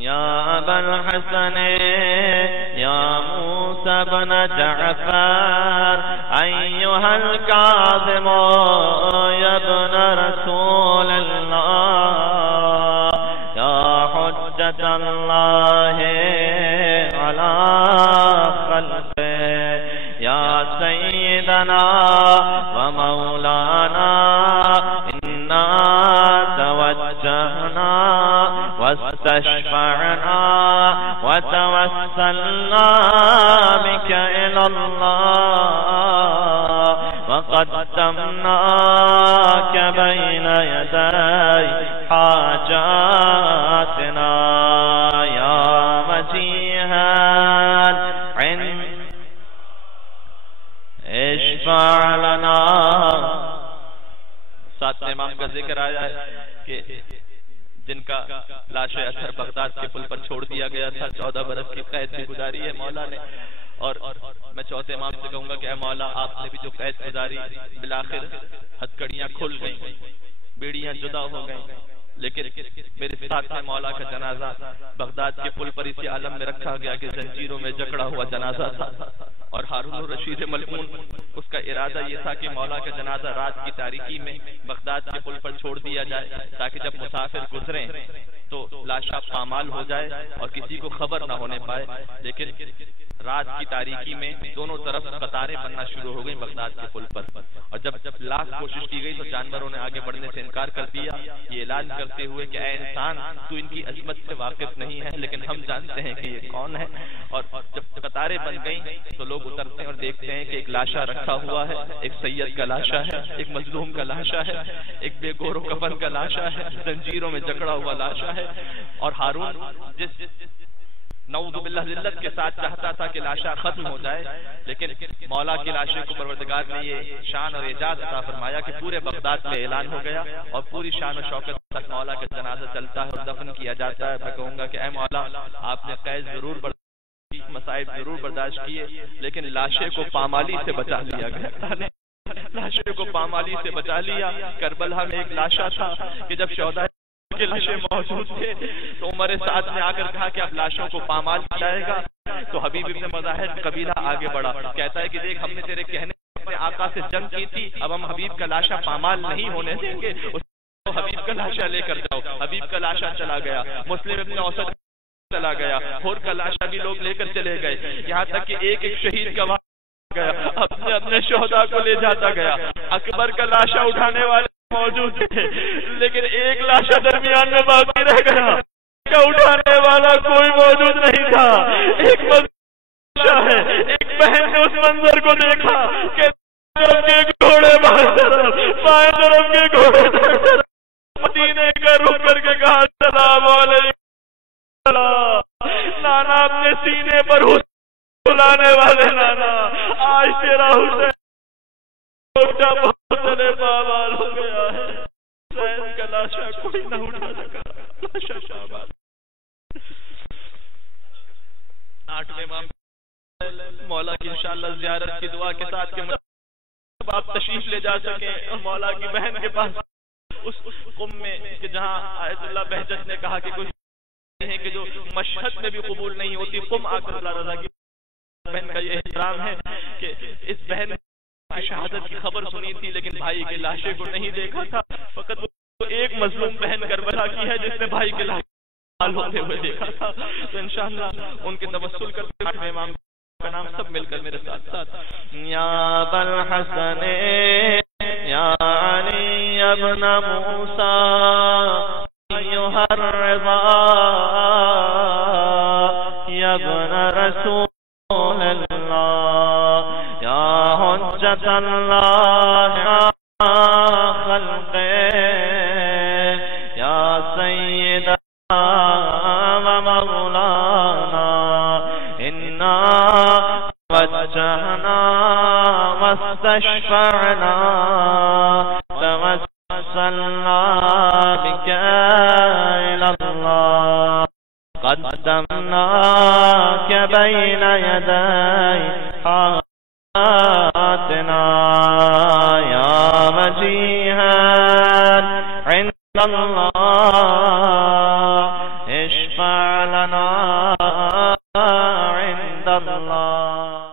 یا ابا الحسن یا موسى بن جعفر ایها الكاظم یا ابن رسول اللہ یا حجة اللہ علی خلقه یا سیدنا و مولانا انا توجهنا واستشفعنا وتوسلنا بك إلى الله وقدمناك بين يدي حاجاتنا يا وجيها عند اشفع لنا. ساتھ امام کا ذکر آیا ہے کہ جن کا لاش اثر بغداد کے پل پر چھوڑ دیا گیا تھا، 14 برس کی قید بھی گزاری ہے مولا نے. اور میں چوتھے امام سے کہوں گا کہ اے مولا آپ نے بھی جو قید گزاری، بالآخر ہتھکڑیاں کھل گئیں، بیڑیاں جدا ہو گئیں، لیکن میرے ساتھ ہے مولا کا جنازہ بغداد کے پل پر اسی عالم میں رکھا گیا کہ زنجیروں میں جکڑا ہوا جنازہ تھا. اور ہارون الرشید ملعون اس کا ارادہ یہ تھا کہ مولا کا جنازہ رات کی تاریکی میں بغداد کے پل پر چھوڑ دیا جائے تاکہ جب مسافر گزریں تو لاشا پامال ہو جائے اور کسی کو خبر نہ ہونے پائے. لیکن رات کی تاریکی میں دونوں طرف قطاریں بننا شروع ہو گئی بغداد کے پل پر، اور جب لاکھ کوشش کی گئی تو جانوروں نے آگے بڑھنے سے انکار کر دیا، یہ اعلان کرتے ہوئے کہ اے انسان تو ان کی عظمت سے واقف نہیں ہے لیکن ہم جانتے ہیں کہ یہ کون ہے. اور جب قطاریں بن گئیں تو لوگ اترتے ہیں اور دیکھتے ہیں کہ ایک لاشا رکھا ہوا ہے، ایک سید کا لاشا ہے، ایک مظلوم کا لاشا ہے، ایک بے گور و کفن کا لاشا ہے، زنجیروں میں جکڑا ہوا لاشا ہے. اور ہارون جس نعوذ باللہ ذلت کے ساتھ چاہتا تھا کہ لاشا ختم ہو جائے، لیکن مولا کی لاشے کو پروردگار نے یہ شان اور اعجاز عطا فرمایا کہ پورے بغداد میں اعلان ہو گیا اور پوری شان و شوکت تک مولا کا جنازہ چلتا ہے اور دفن کیا جاتا ہے. میں کہوں گا کہ اے مولا آپ نے قید ضرور مصائب ضرور برداشت کیے، لیکن لاشے کو پامالی سے بچا لیا گیا، لاشے کو پامالی سے بچا لیا. کربلا میں ایک لاشا تھا کہ جب شہداء کے لاشیں موجود تھے تو عمر سعد نے آ کر کہا کہ اب لاشوں کو پامال جائے گا. تو حبیب ابن مظاہر قبیلہ آگے بڑھا، کہتا ہے کہ دیکھ ہم نے تیرے کہنے اپنے آقا سے جنگ کی تھی، اب ہم حبیب کا لاشا پامال نہیں ہونے دیں گے، حبیب کا لاشا لے کر جاؤ. حبیب کا لاشا چلا گیا، مسلم ابن اوسط چلا گیا، ہور کا لاشا بھی لوگ لے کر چلے گئے، یہاں تک کہ ایک ایک شہید کا گیا اپنے اپنے شہداء کو لے جاتا گیا. اکبر کا لاشا اٹھانے والے موجود تھے لیکن ایک لاشا درمیان میں باقی رہ گیا، کا اٹھانے والا کوئی موجود نہیں تھا. ایک لاشا ہے، ایک بہن نے اس منظر کو دیکھا کہ طرف کے گھوڑے بائیں طرف کے گھوڑے مدینے کا رخ کر کے کہا السلام علیکم. نانا اپنے سینے پر بلانے والے نانا، آج تیرا حسین پامال ہو گیا ہے. حسین کا لاشا کوئی نہ اٹھا سکا، لاشا شاباش. 8ویں امام مولا کی انشاءاللہ زیارت کی دعا کے ساتھ کہ آپ تشریف لے جا سکیں اور مولا کی بہن کے پاس اس قم میں کہ جہاں آیت اللہ بہجت نے کہا کہ کچھ ہیں کہ جو مشہد میں بھی قبول نہیں ہوتی. قم آ کر اللہ رضا کی بہن کا یہ احترام ہے کہ اس بہن کی شہادت کی خبر سنی تھی لیکن بھائی کے لاشے کو نہیں دیکھا تھا. فقط وہ ایک مظلوم بہن کربلا کی ہے جس نے بھائی کے لاشے ہوتے ہوئے دیکھا تھا. تو انشاءاللہ ان کے توسل کرتے 8ویں امام کا نام سب مل کر میرے ساتھ ساتھ یا ابا الحسن یا علی ابن موسیٰ ایھا الرضا یا ابن رسول اللہ یا حجۃ اللہ خلقہ یا سیدنا و مولانا انا توجہنا واستشفعنا توسلنا بک الی اللہ قدمناک بین یدی حاجاتنا یا وجیہا عند اللہ اشفع اللہ.